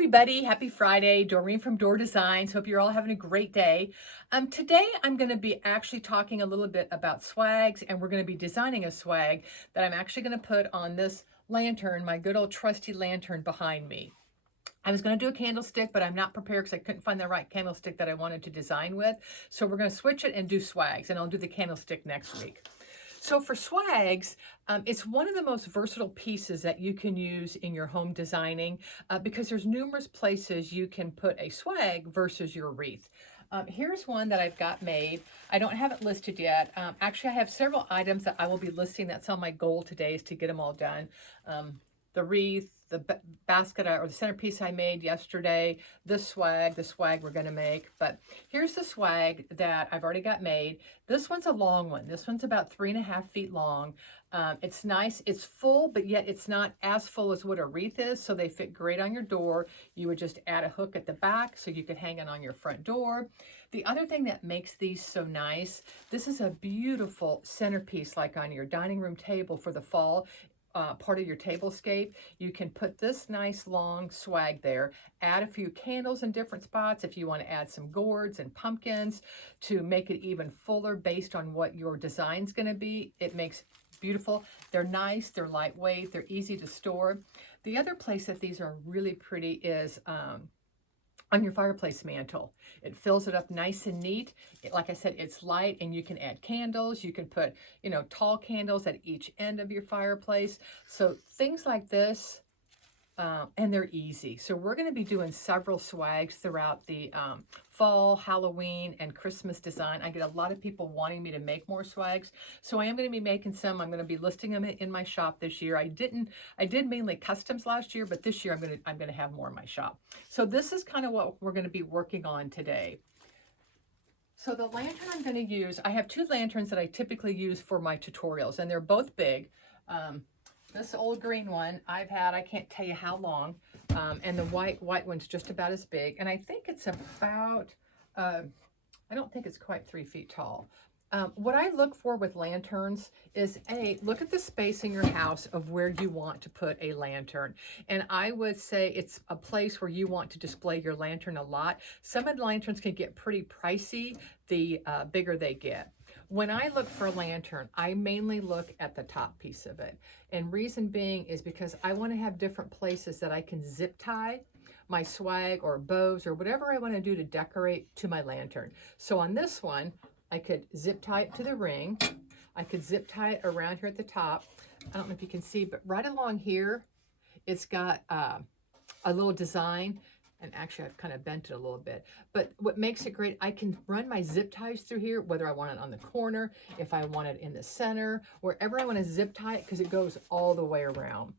everybody, happy Friday. Doreen from Door Designs. Hope you're all having a great day. Today I'm going to be actually talking a little bit about swags, and we're going to be designing a swag that I'm actually going to put on this lantern, my good old trusty lantern behind me. I was going to do a candlestick, but I'm not prepared because I couldn't find the right candlestick that I wanted to design with. So we're going to switch it and do swags, and I'll do the candlestick next week. So for swags, it's one of the most versatile pieces that you can use in your home designing because there's numerous places you can put a swag versus your wreath. Here's one that I've got made. I don't have it listed yet. Actually, I have several items that I will be listing. That's on my goal today, is to get them all done. The wreath, the basket or the centerpiece I made yesterday, the swag we're going to make. But here's the swag that I've already got made. This one's a long one. This one's about 3.5 feet long. It's nice. It's full, but yet it's not as full as what a wreath is, so they fit great on your door. You would just add a hook at the back so you could hang it on your front door. The other thing that makes these so nice, this is a beautiful centerpiece like on your dining room table for the fall. Part of your tablescape. You can put this nice long swag there, add a few candles in different spots if you want to add some gourds and pumpkins to make it even fuller based on what your design's going to be. It makes beautiful. They're nice, they're lightweight, they're easy to store. The other place that these are really pretty is on your fireplace mantle. It fills it up nice and neat. Like I said, it's light, and you can add candles. You can put, tall candles at each end of your fireplace. So things like this, and they're easy. So we're going to be doing several swags throughout the fall, Halloween, and Christmas design. I get a lot of people wanting me to make more swags, so I am going to be making some. I'm going to be listing them in my shop this year. I did mainly customs last year, but this year I'm going to have more in my shop. So this is kind of what we're going to be working on today. So the lantern I'm going to use, I have two lanterns that I typically use for my tutorials, and they're both big. This old green one I've had, I can't tell you how long, and the white one's just about as big, and I think it's about, I don't think it's quite 3 feet tall. What I look for with lanterns is, look at the space in your house of where you want to put a lantern. And I would say it's a place where you want to display your lantern a lot. Some of the lanterns can get pretty pricey the bigger they get. When I look for a lantern, I mainly look at the top piece of it. And reason being is because I want to have different places that I can zip tie my swag or bows or whatever I want to do to decorate to my lantern. So on this one, I could zip tie it to the ring. I could zip tie it around here at the top. I don't know if you can see, but right along here, it's got a little design. And actually, I've kind of bent it a little bit. But what makes it great, I can run my zip ties through here, whether I want it on the corner, if I want it in the center, wherever I want to zip tie it, because it goes all the way around.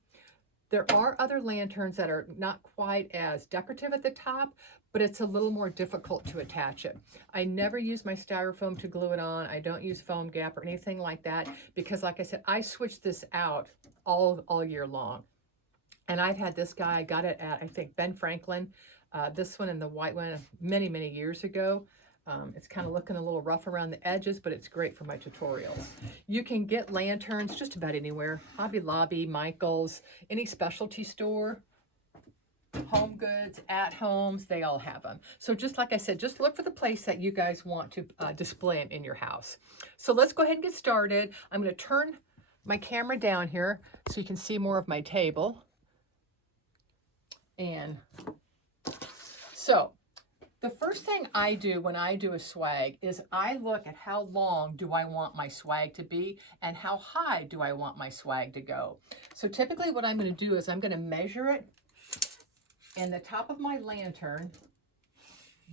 There are other lanterns that are not quite as decorative at the top, but it's a little more difficult to attach it. I never use my styrofoam to glue it on. I don't use foam gap or anything like that because, like I said, I switch this out all year long. And I've had this guy, I got it at, I think, Ben Franklin, this one and the white one many, many years ago. It's kind of looking a little rough around the edges, but it's great for my tutorials. You can get lanterns just about anywhere. Hobby Lobby, Michael's, any specialty store, Home Goods, At Homes, they all have them. So just like I said, just look for the place that you guys want to display them in your house. So let's go ahead and get started. I'm going to turn my camera down here so you can see more of my table. And so the first thing I do when I do a swag is I look at how long do I want my swag to be and how high do I want my swag to go. So typically what I'm going to do is I'm going to measure it in the top of my lantern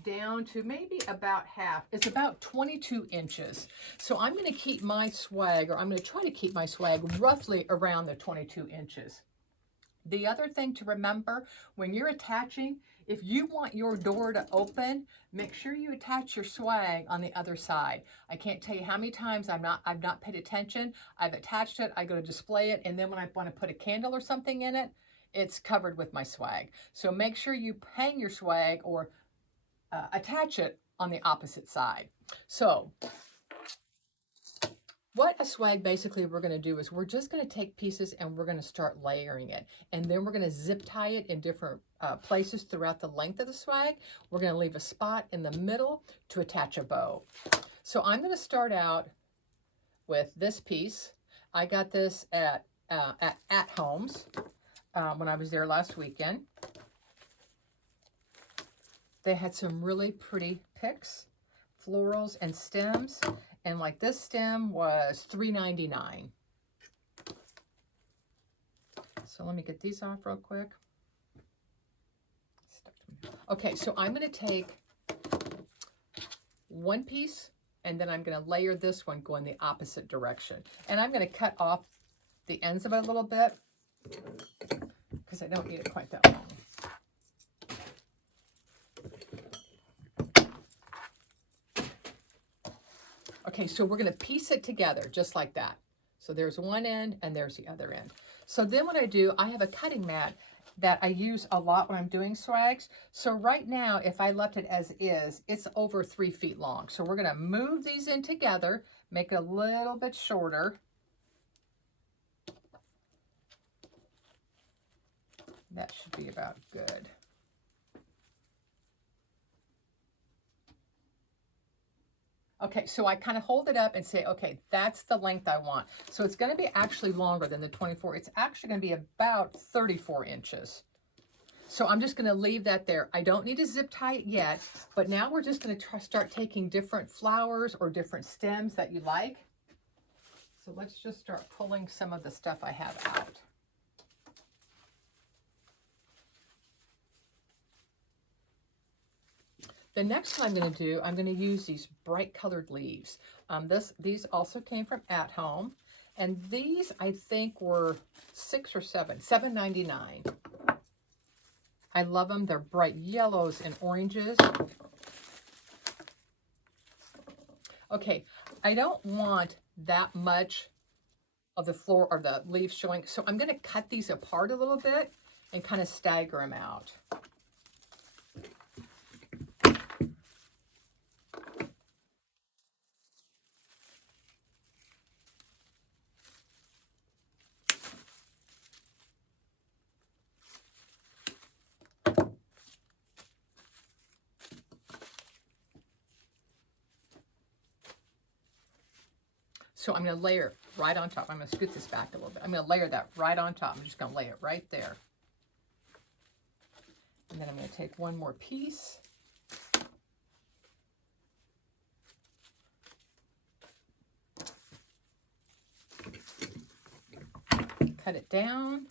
down to maybe about half. It's about 22 inches. So I'm going to keep my swag, or I'm going to try to keep my swag roughly around the 22 inches. The other thing to remember when you're attaching, if you want your door to open, make sure you attach your swag on the other side. I can't tell you how many times I've not paid attention. I've attached it, I go to display it, and then when I want to put a candle or something in it, it's covered with my swag. So make sure you hang your swag or attach it on the opposite side. So what a swag basically we're going to do is we're just going to take pieces and we're going to start layering it. And then we're going to zip tie it in different places throughout the length of the swag. We're going to leave a spot in the middle to attach a bow. So I'm going to start out with this piece. I got this at Homes when I was there last weekend. They had some really pretty picks, florals and stems. And like this stem was $3.99. So let me get these off real quick. Okay, so I'm going to take one piece and then I'm going to layer this one going the opposite direction. And I'm going to cut off the ends of it a little bit because I don't need it quite that long. Okay, so we're going to piece it together just like that. So there's one end and there's the other end. So then what I do, I have a cutting mat that I use a lot when I'm doing swags. So right now, if I left it as is, it's over 3 feet long. So we're going to move these in together, make it a little bit shorter. That should be about good. Okay, so I kind of hold it up and say, okay, that's the length I want. So it's going to be actually longer than the 24. It's actually going to be about 34 inches. So I'm just going to leave that there. I don't need to zip tie it yet, but now we're just going to start taking different flowers or different stems that you like. So let's just start pulling some of the stuff I have out. The next one I'm going to do, I'm going to use these bright colored leaves. These also came from At Home, and these I think were $6 or $7.99. I love them. They're bright yellows and oranges. Okay, I don't want that much of the floor or the leaves showing, so I'm going to cut these apart a little bit and kind of stagger them out. So I'm going to layer right on top. I'm going to scoot this back a little bit. I'm going to layer that right on top. I'm just going to lay it right there. And then I'm going to take one more piece. Cut it down.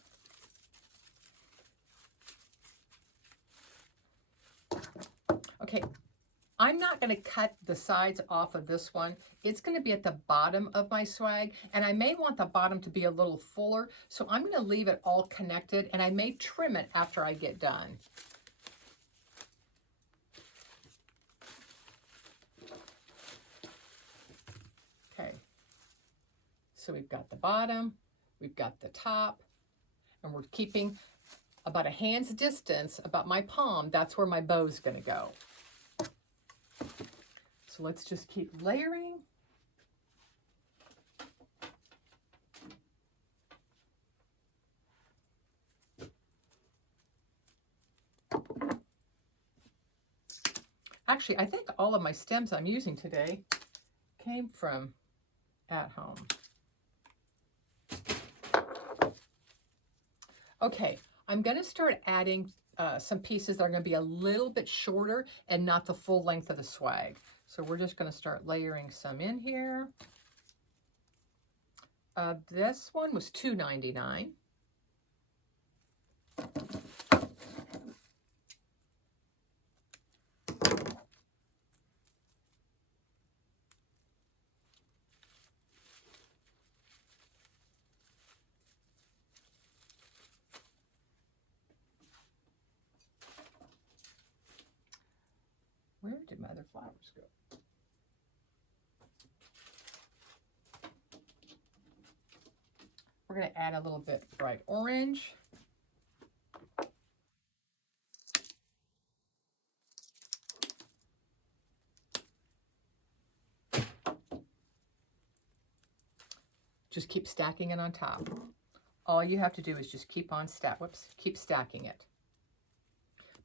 Okay, I'm not going to cut the sides off of this one. It's going to be at the bottom of my swag, and I may want the bottom to be a little fuller, so I'm going to leave it all connected, and I may trim it after I get done. Okay, so we've got the bottom, we've got the top, and we're keeping about a hand's distance, about my palm. That's where my bow's going to go. So let's just keep layering. Actually, I think all of my stems I'm using today came from At Home. Okay, I'm going to start adding some pieces that are going to be a little bit shorter and not the full length of the swag. So we're just going to start layering some in here. This one was $2.99. Where did my other flowers go? We're going to add a little bit bright orange. just keep stacking it on top. All you have to do is just keep on keep stacking it.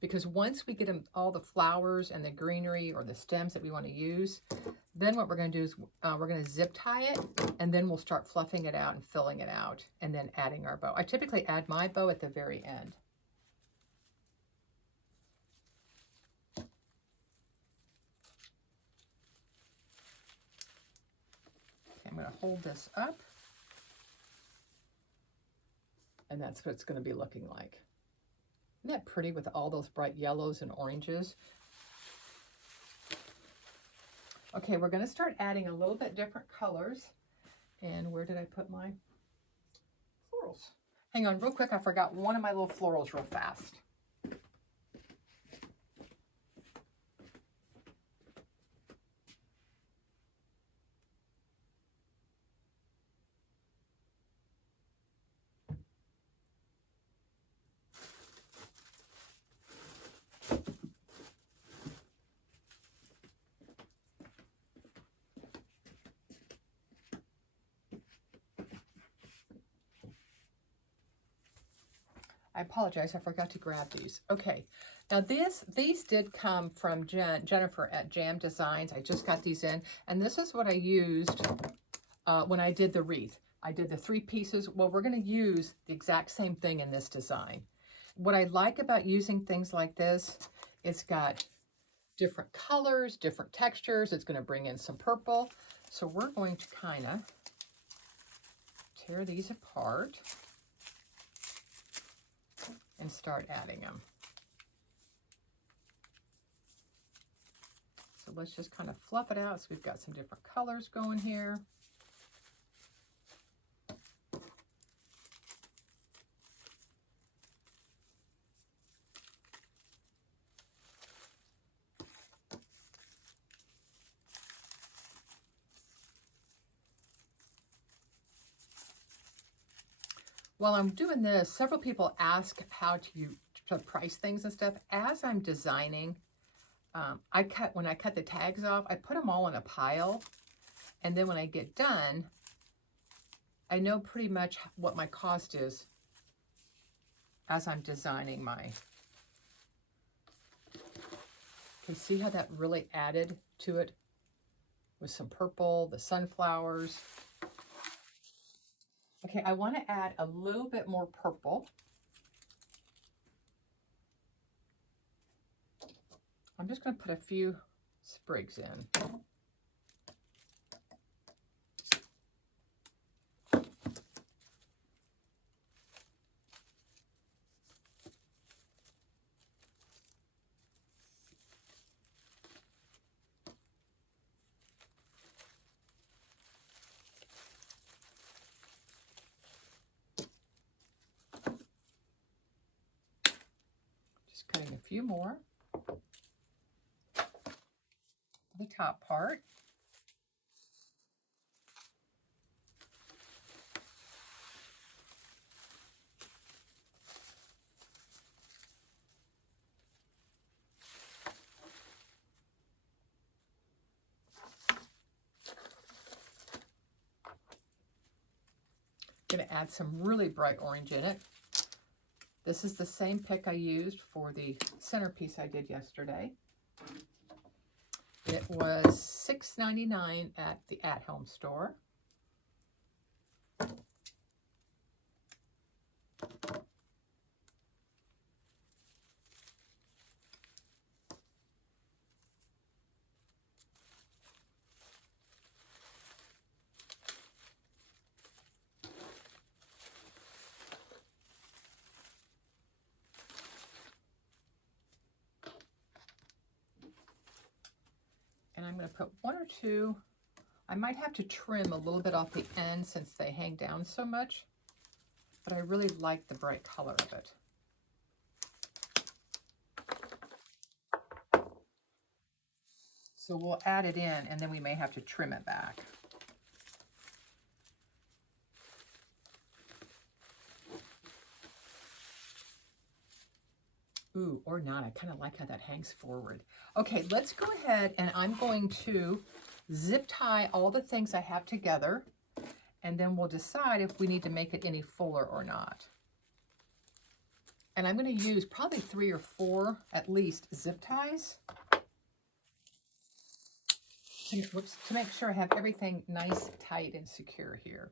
Because once we get all the flowers and the greenery or the stems that we want to use, then what we're going to do is we're going to zip tie it, and then we'll start fluffing it out and filling it out, and then adding our bow. I typically add my bow at the very end. Okay, I'm going to hold this up, and that's what it's going to be looking like. Isn't that pretty with all those bright yellows and oranges? Okay, we're going to start adding a little bit different colors. And where did I put my florals? Hang on real quick, I forgot one of my little florals real fast. I apologize, I forgot to grab these. Okay, now these did come from Jennifer at Jam Designs. I just got these in, and this is what I used when I did the wreath. I did the 3 pieces. Well, we're going to use the exact same thing in this design. What I like about using things like this, it's got different colors, different textures. It's going to bring in some purple. So we're going to kind of tear these apart and start adding them. So let's just kind of fluff it out. So we've got some different colors going here. While I'm doing this, several people ask how to price things and stuff. As I'm designing, when I cut the tags off, I put them all in a pile. And then when I get done, I know pretty much what my cost is as I'm designing my. Okay, see how that really added to it with some purple, the sunflowers. Okay, I want to add a little bit more purple. I'm just going to put a few sprigs in. Cutting a few more. The top part. Going to add some really bright orange in it. This is the same pick I used for the centerpiece I did yesterday. It was $6.99 at the at-home store. And I'm going to put 1 or 2. I might have to trim a little bit off the end since they hang down so much, but I really like the bright color of it. So we'll add it in, and then we may have to trim it back. Ooh, or not. I kind of like how that hangs forward. Okay, let's go ahead, and I'm going to zip tie all the things I have together, and then we'll decide if we need to make it any fuller or not. And I'm going to use probably 3 or 4 at least zip ties to make sure I have everything nice, tight, and secure here.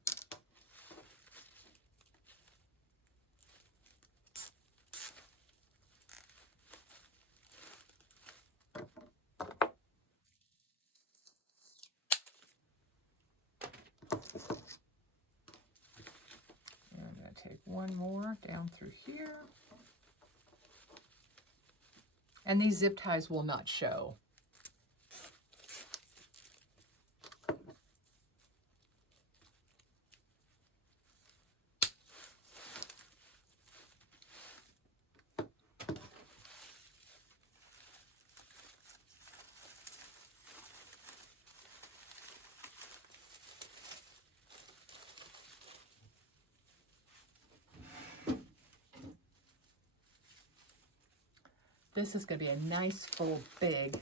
And I'm going to take one more down through here. And these zip ties will not show. This is going to be a nice, full, big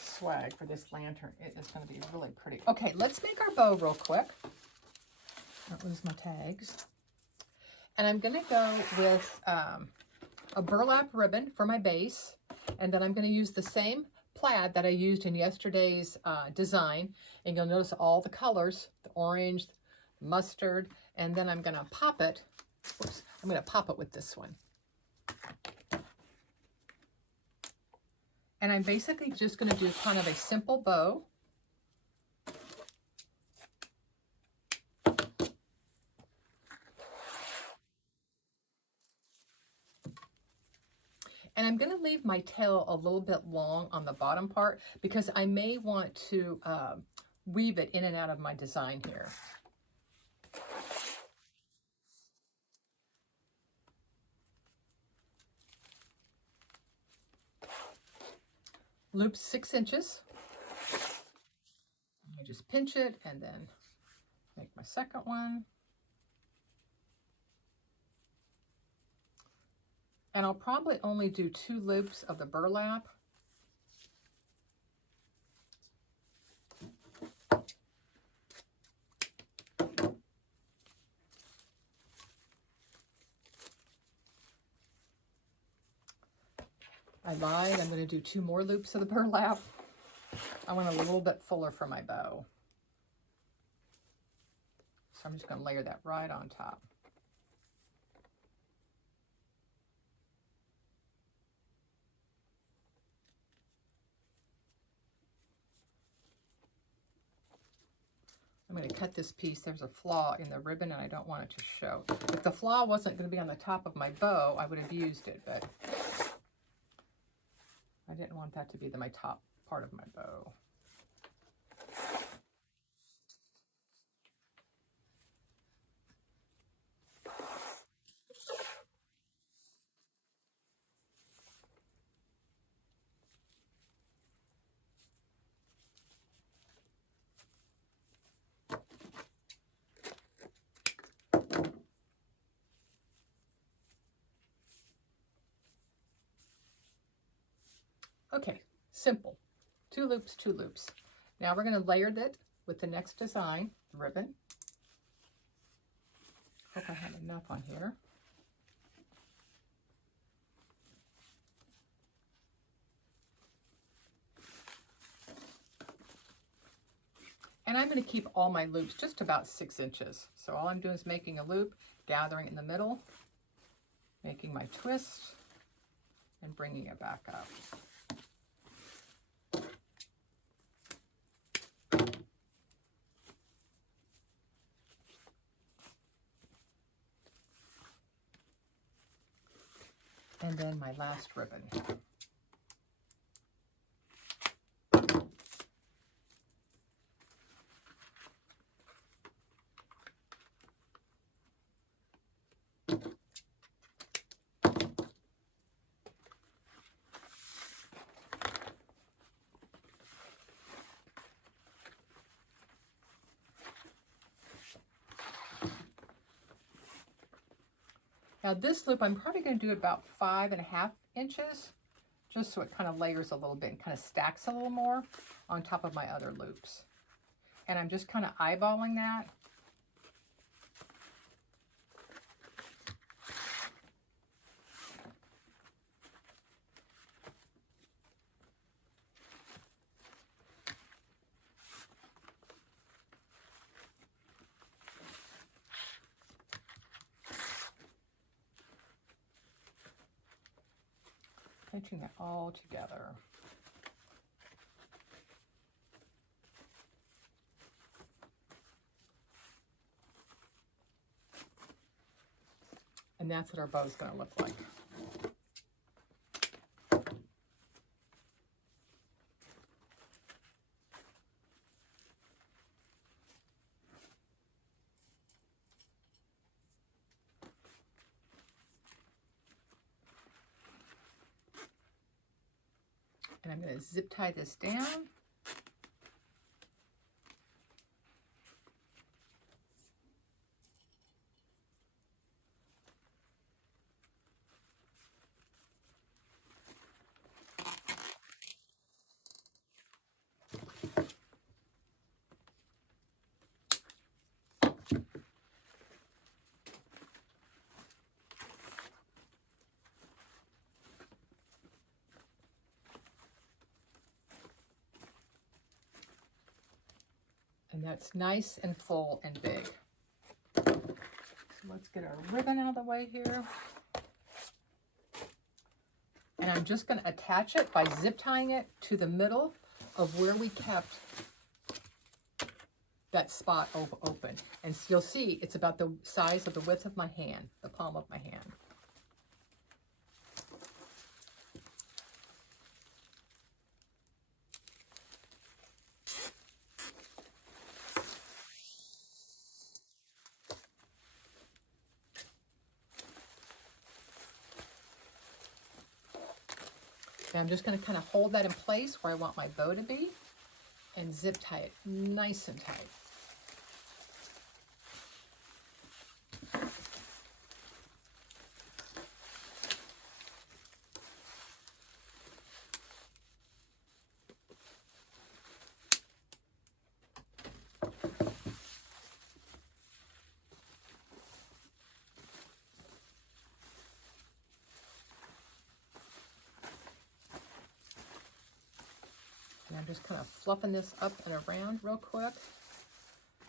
swag for this lantern. It is going to be really pretty. Okay, let's make our bow real quick. Don't lose my tags. And I'm going to go with a burlap ribbon for my base. And then I'm going to use the same plaid that I used in yesterday's design. And you'll notice all the colors, the orange, mustard. And then I'm going to pop it. Oops, I'm going to pop it with this one. And I'm basically just going to do kind of a simple bow. And I'm going to leave my tail a little bit long on the bottom part because I may want to weave it in and out of my design here. Loop 6 inches. I just pinch it and then make my second one. And I'll probably only do 2 loops of the burlap. I lied, I'm going to do 2 more loops of the burlap. I want a little bit fuller for my bow. So I'm just going to layer that right on top. I'm going to cut this piece. There's a flaw in the ribbon and I don't want it to show. If the flaw wasn't going to be on the top of my bow, I would have used it, but I didn't want that to be my top part of my bow. Okay, simple. 2 loops, 2 loops. Now we're going to layer that with the next design, ribbon. Hope I have enough on here. And I'm going to keep all my loops just about 6 inches. So all I'm doing is making a loop, gathering in the middle, making my twist, and bringing it back up. And then my last ribbon. Now this loop, I'm probably going to do about 5.5 inches, just so it kind of layers a little bit and kind of stacks a little more on top of my other loops. And I'm just kind of eyeballing that. Pinching it all together. And that's what our bow is going to look like. And I'm going to zip tie this down. And that's nice and full and big. So let's get our ribbon out of the way here. And I'm just going to attach it by zip tying it to the middle of where we kept that spot open. And you'll see it's about the size of the width of my hand, the palm of my hand. And I'm just going to kind of hold that in place where I want my bow to be and zip tie it nice and tight. And I'm just kind of fluffing this up and around real quick,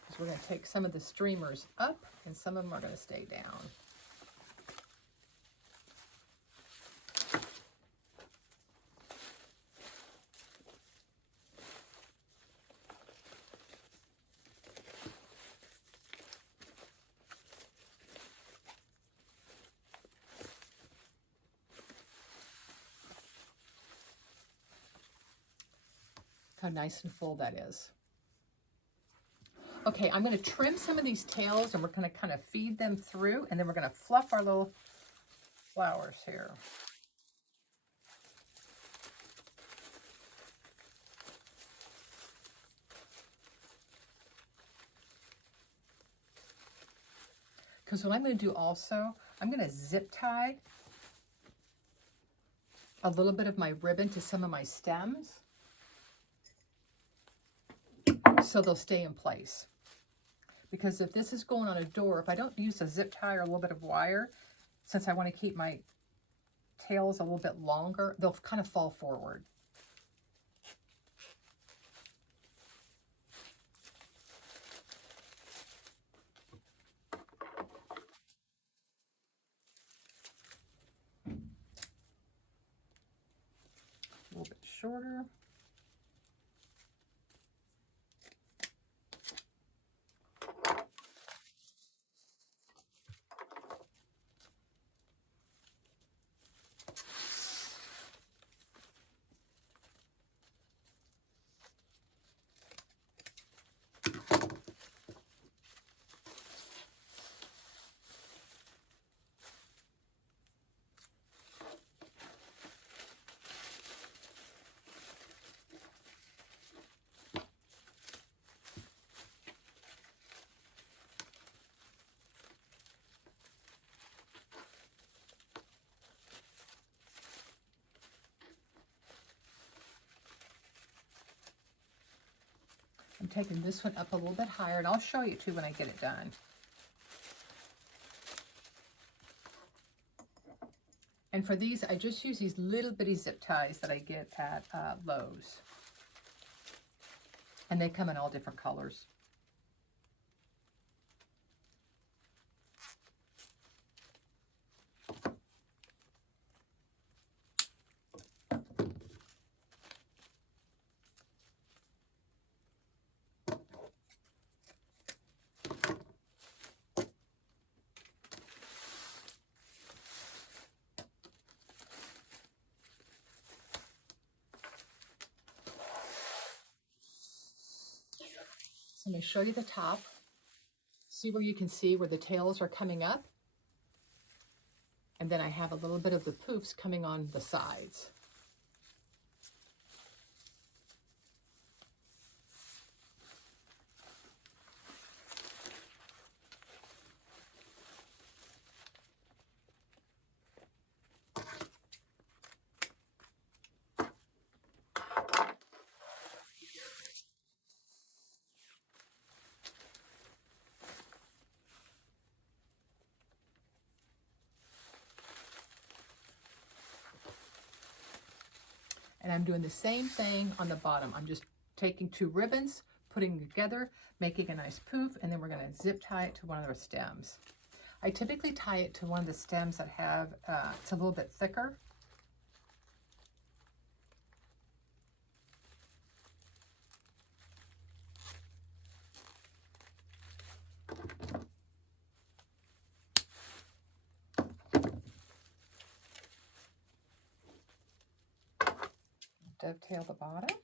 because we're going to take some of the streamers up and some of them are going to stay down. How nice and full that is. Okay, I'm going to trim some of these tails and we're going to kind of feed them through, and then we're going to fluff our little flowers here. Because what I'm going to do also, I'm going to zip tie a little bit of my ribbon to some of my stems, so they'll stay in place. Because if this is going on a door, if I don't use a zip tie or a little bit of wire, since I want to keep my tails a little bit longer, they'll kind of fall forward. A little bit shorter. taking this one up a little bit higher, and I'll show you too when I get it done. And for these, I just use these little bitty zip ties that I get at Lowe's. And they come in all different colors. So let me show you the top. See where you can see where the tails are coming up? And then I have a little bit of the poofs coming on the sides. And I'm doing the same thing on the bottom. I'm just taking two ribbons, putting them together, making a nice poof, and then we're going to zip tie it to one of the stems. I typically tie it to one of the stems that have, it's a little bit thicker. Dovetail the bottom.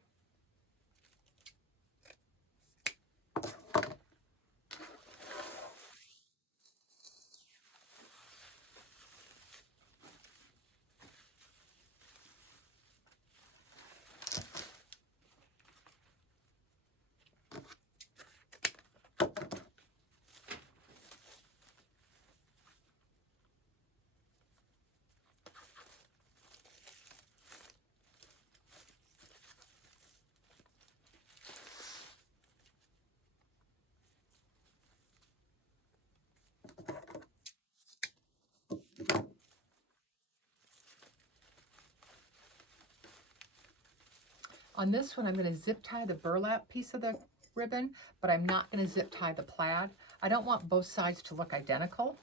On this one, I'm going to zip tie the burlap piece of the ribbon, but I'm not going to zip tie the plaid. I don't want both sides to look identical.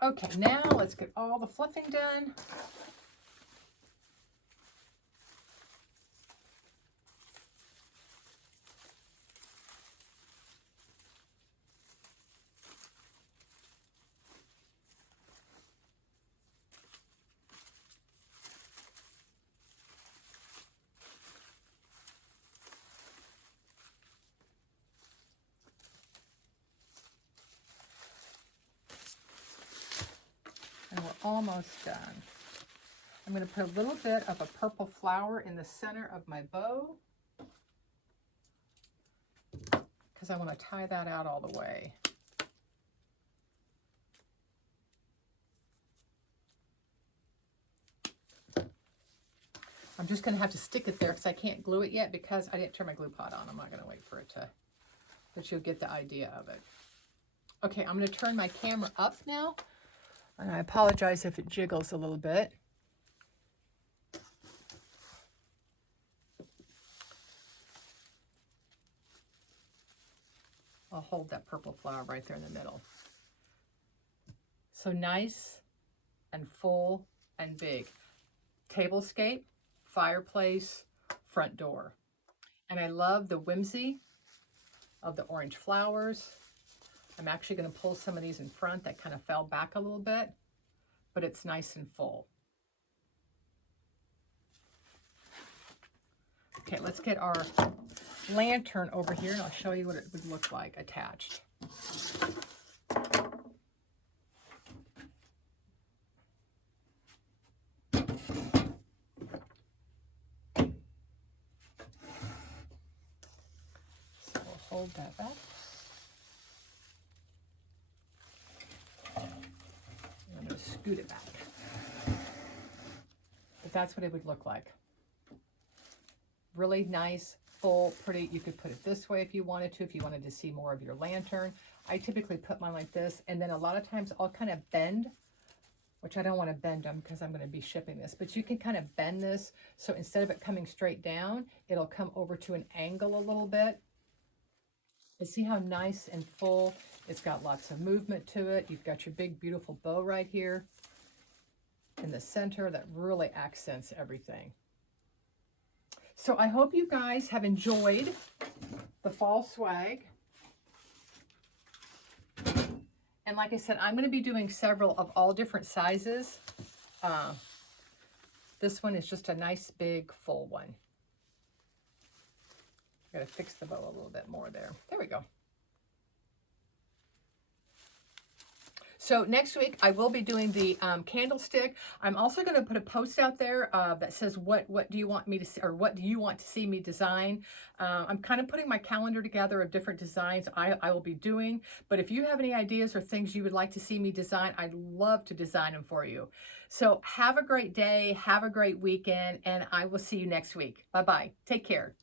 Okay, now let's get all the fluffing done. And we're almost done. I'm going to put a little bit of a purple flower in the center of my bow because I want to tie that out all the way. I'm just going to have to stick it there because I can't glue it yet because I didn't turn my glue pot on. I'm not going to wait for it to, but you'll get the idea of it. Okay, I'm going to turn my camera up now. And I apologize if it jiggles a little bit. I'll hold that purple flower right there in the middle. So nice and full and big. Tablescape, fireplace, front door. And I love the whimsy of the orange flowers. I'm actually going to pull some of these in front that kind of fell back a little bit, but it's nice and full. Okay, let's get our lantern over here and I'll show you what it would look like attached. fold that back. I'm going to scoot it back. But that's what it would look like. Really nice, full, pretty. You could put it this way if you wanted to see more of your lantern. I typically put mine like this, and then a lot of times I'll kind of bend, which I don't want to bend them because I'm going to be shipping this, but you can kind of bend this so instead of it coming straight down, it'll come over to an angle a little bit. And see how nice and full. It's got lots of movement to it. You've got your big, beautiful bow right here in the center that really accents everything. So I hope you guys have enjoyed the fall swag. And like I said, I'm going to be doing several of all different sizes. This one is just a nice, big, full one. Got to fix the bow a little bit more there. There we go. So next week I will be doing the candlestick. I'm also going to put a post out there that says what do you want me to see, or what do you want to see me design. I'm kind of putting my calendar together of different designs I will be doing. But if you have any ideas or things you would like to see me design, I'd love to design them for you. So have a great day, have a great weekend, and I will see you next week. Bye-bye. Take care.